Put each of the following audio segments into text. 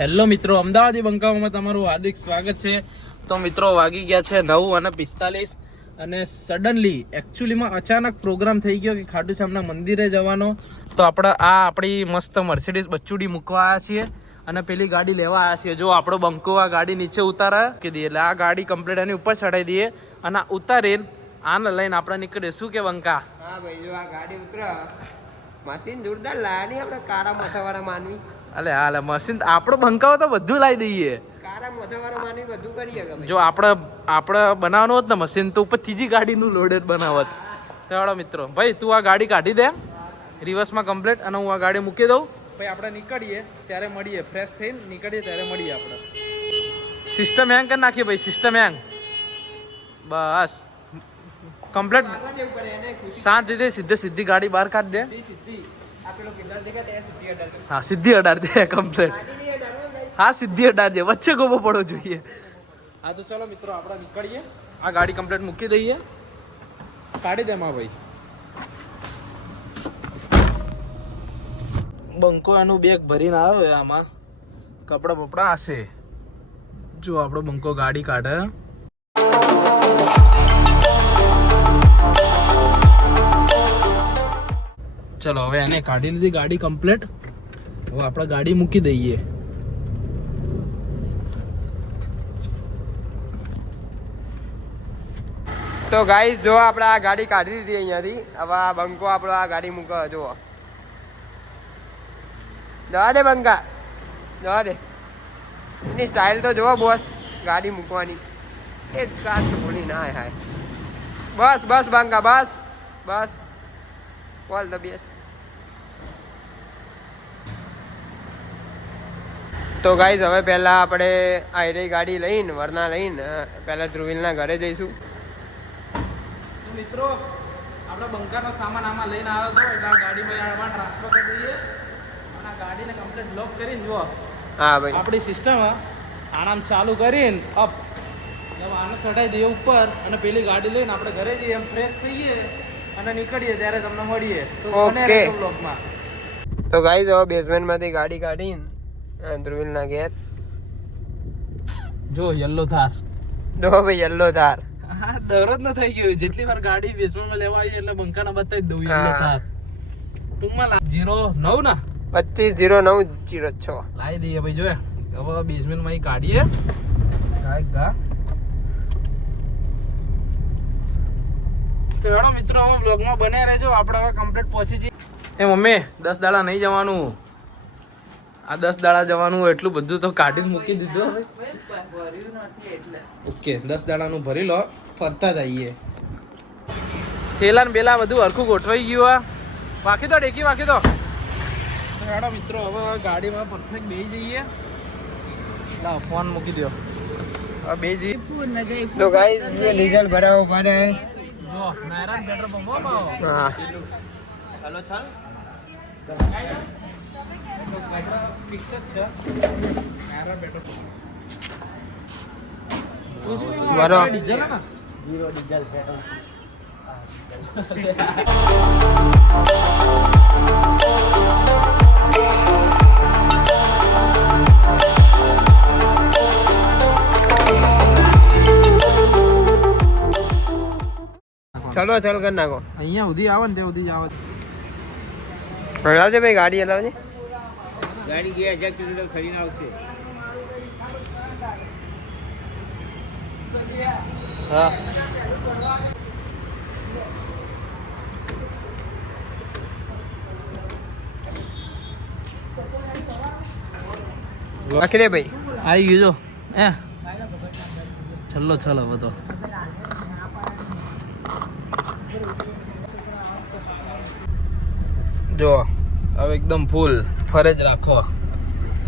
Hello મિત્રો, અમદાવાદી બંકાઓમાં તમારું હાર્દિક સ્વાગત છે. તો મિત્રો વાગી ગયા છે 9:45 અને સડનલી એકચ્યુઅલીમાં અચાનક પ્રોગ્રામ થઈ ગયો કે ખાટુ શ્યામના મંદિરે જવાનો. તો આપણી મસ્ત મર્સિડીઝ બચ્ચુડી મૂકવા આવ્યા છીએ અને પેલી ગાડી લેવા આવ્યા છીએ. જો આપણો બંકો આ ગાડી નીચે ઉતારે કે દઈએ એટલે આ ગાડી કમ્પ્લીટ એની ઉપર ચડાવી દઈએ અને ઉતારીને આને લઈને આપણે નીકળીએ. શું કે બંકા? હા ભાઈ, જો આ ગાડી ઉતરા મશીન જોરદાર લાયા નહીં આપણે કાળા માથાવાળા માનવી. અલે હાલે મશીન આપણો બંકાઓ તો બધું લાવી દઈએ. કાળા માથાવાળા માનવી બધું કરીએ કે જો આપણે બનાવવાનું હોત ને મશીન તો ઉપર ત્રીજી ગાડીનું લોડેડ બનાવત. તો હેડો મિત્રો, ભાઈ તું આ ગાડી કાઢી દે રિવર્સમાં કમ્પ્લીટ અને હું આ ગાડી મૂકી દઉં. ભાઈ આપણે નીકળીએ ત્યારે મળીએ, ફ્રેશ થઈને નીકળીએ ત્યારે મળીએ. આપણે સિસ્ટમ હેંગ કરી નાખીએ ભાઈ, સિસ્ટમ હેંગ બસ કમ્પ્લીટ શાંતિથી સીધી ગાડી બહાર કાઢ દે. હા સીધી અડાર દે કમ્પ્લીટ. હા સીધી અડાર દે, વચ્ચે ગોબો પડવો જોઈએ. હા તો ચલો મિત્રો આપણે નીકળીએ, આ ગાડી કમ્પ્લીટ મૂકી દઈએ. કાઢી દે માં ભાઈ. બંકો એનું બેગ ભરીને આવે આમાં કપડા બપડા હશે. જો આપણો બંકો ગાડી કાઢે. ચલો હવે એને કાઢી લીધી ગાડી કમ્પ્લીટ. હવે આપણે ગાડી મૂકી દઈએ. તો ગાઈસ જો આપણે આ ગાડી કાઢી દીધી અહીંયાથી. હવે આ બંકો આપણો આ ગાડી મૂકે. જુઓ જવા દે બંકા, જવા દે. એની સ્ટાઇલ તો જુઓ બોસ, ગાડી મૂકવાની એક કાચ ભૂલી ના હાય. બસ બસ બંકા, બસ બસ, ઓલ ધ બેસ્ટ. તો ગાઈઝ હવે પહેલાં આપણે આયરી ગાડી લઈને વરના લઈને પહેલાં ધ્રુવીલના ઘરે જઈશું. તો મિત્રો આપણે બંકાનો સામાન આમાં લઈને આવ્યો હતો એટલે આ ગાડીમાં આમાં ટ્રાન્સફર કરી દઈએ અને આ ગાડીને કમ્પ્લીટ લોક કરીને જુઓ. હા ભાઈ, આપણી સિસ્ટમ આરામ ચાલુ કરીને અપ આને ચડાવી દઈએ ઉપર અને પેલી ગાડી લઈને આપણે ઘરે જઈએ, એમ ફ્રેશ થઈએ અને નીકળીએ ત્યારે તમને મળીએ. ઓકે. તો ગાઈઝ હવે બેઝમેન્ટમાંથી ગાડી કાઢીને ધ્રુવીલના ઘેર. જો યલો થાર, જો ભાઈ યલો થાર. હા દરરોજ ન થઈ ગયું. જેટલી વાર ગાડી બેઝમેન્ટમાં લેવા આવી એટલે બંકાને બતાવી દઉં યલો થાર. ટૂંકમાં 09 ને 250906 લાવી દઈએ ભાઈ. જોયા હવે બેઝમેન્ટમાં એ કાઢીએ ગા. તો હેડો મિત્રો હવે બ્લોગમાં બન્યા રહેજો. આપણે હવે કમ્પ્લીટ પહોંચી જઈએ. એ મમ્મી 10 દાડા નહીં જવાનું, આ 10 દાડા જવાનું એટલું બધું તો કાઢીને મૂકી દીધું. હવે ઓકે 10 દાડાનું ભરી લો, ફરતા જઈએ. થેલા ને બેલા બધું હરખું ગોઠવાઈ ગયું. આ વાંખી દો ડેકી વાંખી દો. હેડો મિત્રો હવે ગાડીમાં પરફેક્ટ બેસી જઈએ. ફોન મૂકી દો, હવે બેસી જઈએ. તો ગાઈસ ડીઝલ ભરાવો પડે. જો નારાયણ પેટ્રોલ પંપ હા ચાલો ચાલ ફિક્સ જ છે નારાયણ પેટ્રોલ પંપ. બરો ડીઝલ ને 0 ડીઝલ પેટ્રોલ. ચલો ચલો કરી નાખો. અહીંયા સુધી આવે ને ત્યાં સુધી જ આવે. હલાવજે ભાઈ, ગાડી હલાવજે. ગાડી 2000 કિલોમીટર ફરીને આવશે. હા રાખી દે ભાઈ. આવી ગયું જો છલ્લો છલો બધો. જો હવે એકદમ ફૂલ ફરે જ રાખો.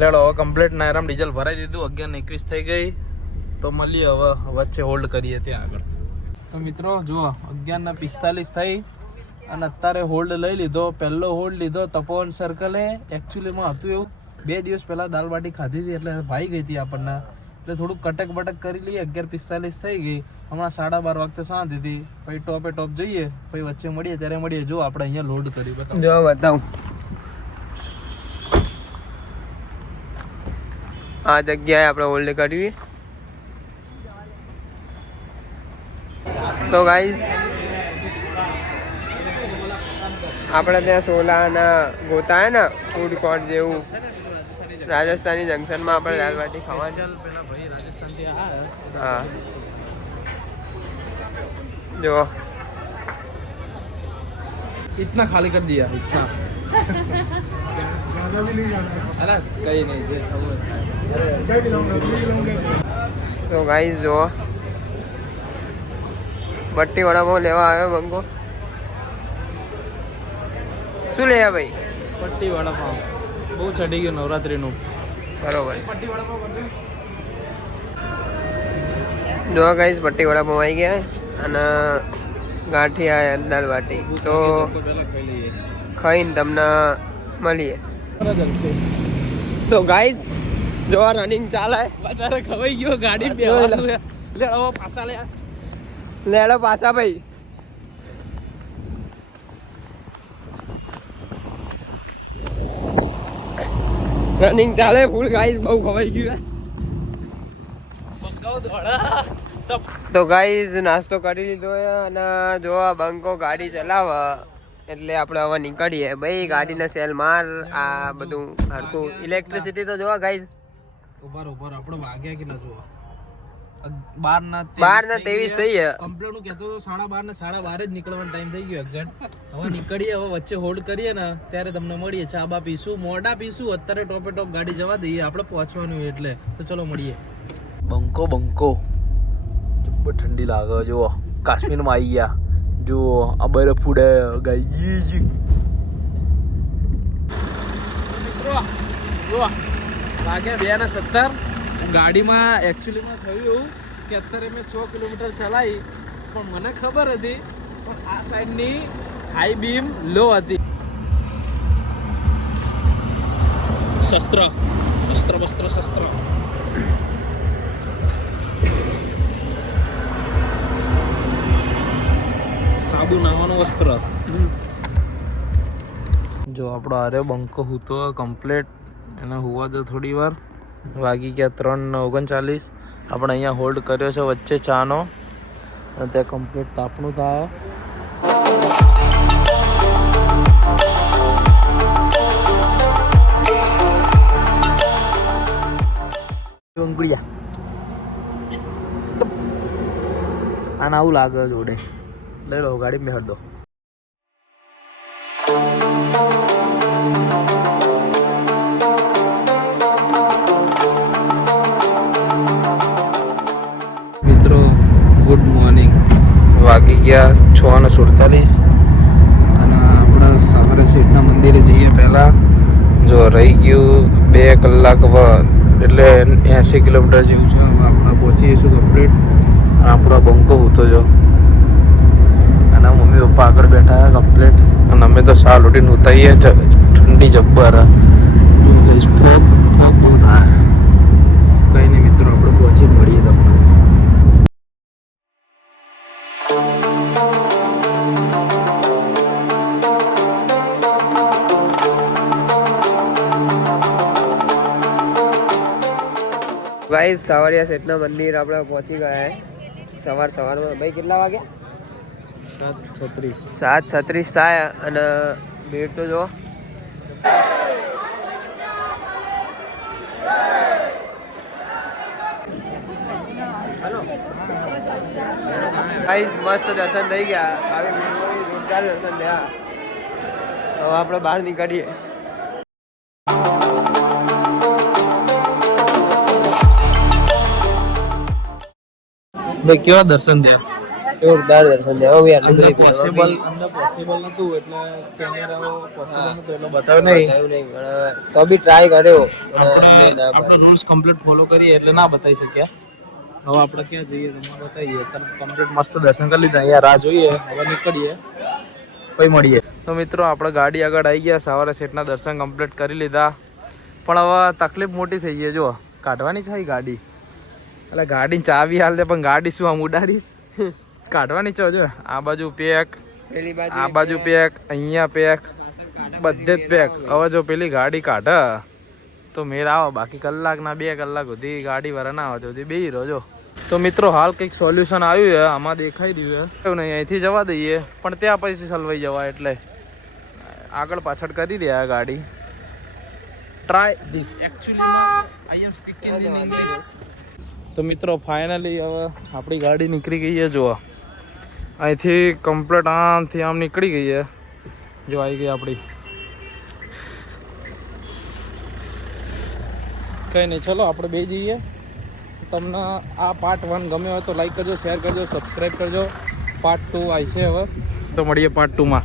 લેડો હવે કમ્પ્લીટ નાયરામ ડીઝલ ભરાઈ દીધું. 11:21 થઈ ગઈ. તો મળીએ હવે વચ્ચે હોલ્ડ કરીએ ત્યાં આગળ. તો મિત્રો જુઓ 11:45 થઈ અને અત્યારે હોલ્ડ લઈ લીધો. પહેલો હોલ્ડ લીધો તપોવન સર્કલે. એકચ્યુઅલીમાં હતું એવું 2 દિવસ પહેલાં દાલ બાટી ખાધી હતી એટલે ભાઈ ગઈ હતી આપણને, એટલે થોડુંક કટક બટક કરી લઈએ. 11:45 થઈ ગઈ. હમણાં 12:30 વાગતે શાંતિ હતી. પછી ટોપે ટોપ જઈએ, પછી વચ્ચે મળીએ ત્યારે મળીએ. જો આપણે અહીંયા લોડ કરી બતાવો. જો બતાવું. આ જગ્યાએ આપણે હોલ્ડ કરવી. તો ગાઈસ આપણે ત્યાં સોલાના ગોતા હે ને ફૂડ કોર્ટ જેવું રાજસ્થાની જંકશનમાં આપણે દાલ બાટી ખાવાની. હા જો इतना खाली कर दिया इतना अरे कहीं नहीं તો ગાઈસ જો બટ્ટી વડાપાઉં લેવા આવ્યો બંકો. શું લે ભાઈ? પટ્ટી વડાપાઉં બહુ ચડી ગયું નવરાત્રીનું. બરોબર. જો ગાઈસ પટ્ટી વડાપાઉં આવી ગયા અને ગાંઠિયા દાલ બાટી તો ખાઈને તમને મળીએ. તો ગાઈસ જો આ રનિંગ ચાલે વધારે ખવાઈ ગયો ગાડી બેવાનું લે હવે પાછા લે લેડો પાછા ભાઈ. રનિંગ ચાલે ફૂલ ગાઈસ બહુ ખવાઈ ગયું. તો ગાઈસ નાસ્તો કરી લીધો છે અને જો આ બંકો ગાડી ચલાવે એટલે આપણે હવે નીકળીએ ભાઈ. ગાડીને સેલ માર આ બધું હરખું ઇલેક્ટ્રિસિટી તો જોવા ગાઈસ. ઉપર આપણે વાગ્યા કેટલા જોવા 12:23 થઈ છે. કમ્પ્લેટ હું કહેતો 12:30 ને 12:30 જ નીકળવાનો ટાઈમ થઈ ગયો એક્ઝેક્ટ. હવે નીકળીએ, હવે વચ્ચે હોલ્ડ કરીએ ને ત્યારે તમને મળીએ. ચા બા પીશું, મોડા પીશું. અત્યારે ટોપે ટોપ ગાડી જવા દઈએ, આપણે પહોંચવાનું એટલે. તો ચલો મળીએ. બંકો જબ્બર ઠંડી લાગે. જુઓ કાશ્મીરમાં આવી ગયા. જુઓ આ બરફ ઉડે ગાઈ. જુઓ વાગ્યા 2:17. ગાડીમાં એકચ્યુઅલીમાં થયું એવું કે અત્યારે મેં 100 કિલોમીટર ચલાવી, પણ મને ખબર હતી પણ આ સાઈડની હાઈ બીમ લો હતી. શસ્ત્ર સાબુ નાવાનું વસ્ત્ર. જો આપણો આરે બંકો હૂતો કમ્પ્લેટ. એને હુવા દો થોડી વાર. વાગી ગયા 3:39. આપણે અહીંયા હોલ્ડ કર્યો છે વચ્ચે ચાનો અને ત્યાં કમ્પ્લીટ તાપણું થાય. આને આવું લાગે જોડે. લઈ લો ગાડી મેં હર દો. Good morning. વાગી ગયા 6:47 અને આપણે સવારે શેઠના મંદિરે જઈએ પહેલાં. જો રહી ગયું 2 કલાક એટલે 80 કિલોમીટર જેવું છે. હવે આપણે પહોંચીશું કમ્પ્લીટ. આપણો બંકો હૂતો જો અને મમ્મી પપ્પા આગળ બેઠા કમ્પ્લીટ અને અમે તો સાલ ઉઠીને ઉતારીએ. ઠંડી જબ્બર ફોગ બહુ થાય. કંઈ નહીં મિત્રો, આપણે પહોંચીને મળીએ તમને. ગાઈસ સાવરિયા શેઠના મંદિર આપણે પહોંચી ગયા. સવારમાં ભાઈ કેટલા વાગ્યા? 7:36 થાય અને ભીડ તો જો. ગાઈસ મસ્ત દર્શન થઈ ગયા. આવી જોરદાર દર્શન થયા. હવે આપણે બહાર નીકળીએ. કેવા દર્શન થયા? જોરદાર દર્શન થયા. પોસિબલ નતું એટલે કેમેરાઓ પોસિબલ નતું એટલે બતાવ્યું નહીં. તો બી ટ્રાય કર્યો. આપણે રૂલ્સ કમ્પ્લીટ ફોલો કરીએ એટલે ના બતાવી શક્યા. હવે આપણે ક્યાં જઈએ તમને બતાવીએ. કમ્પ્લીટ મસ્ત દર્શન કરી લીધા. અહીંયા રાહ જોઈએ. હવે નીકળીએ, પછી મળીએ. તો મિત્રો આપણે ગાડી આગળ આવી ગયા. સવારે શેઠના દર્શન કમ્પ્લીટ કરી લીધા. પણ હવે તકલીફ મોટી થઈ ગઈ. જો કાઢવાની છે ગાડી. એટલે ગાડી ચાવી હાલ દે પણ ગાડી શું આમ ઉડાડીશ? કાઢવાની છો. જો આ બાજુ પેક, આ બાજુ પેક, અહીંયા પેક, બધે જ પેક. હવે જો પેલી ગાડી કાઢે તો મેળ આવે, બાકી કલાકના 2 કલાક સુધી ગાડી વાળા ના આવે સુધી બેહી રહો જો. તો મિત્રો હાલ કંઈક સોલ્યુશન આવ્યું છે, આમાં દેખાઈ રહ્યું છે એવું નહીં, અહીંથી જવા દઈએ પણ ત્યાં પછી સલવાઈ જવાય એટલે આગળ પાછળ કરી રહ્યા ગાડી. ટ્રાય ધીસ એકચ્યુઅલીમાં I am speaking in English. તો મિત્રો ફાઇનલી હવે આપણી ગાડી નીકળી ગઈ છે. જુઓ અહીંથી કમ્પ્લીટ આમથી આમ નીકળી ગઈ છે. જો આવી ગઈ આપણી. કંઈ નહીં, ચલો આપણે બે જઈએ. તમને આ પાર્ટ 1 ગમ્યો હોય તો લાઈક કરજો, શેર કરજો, સબસ્ક્રાઈબ કરજો. પાર્ટ 2 આવશે હવે, તો મળીએ પાર્ટ 2માં.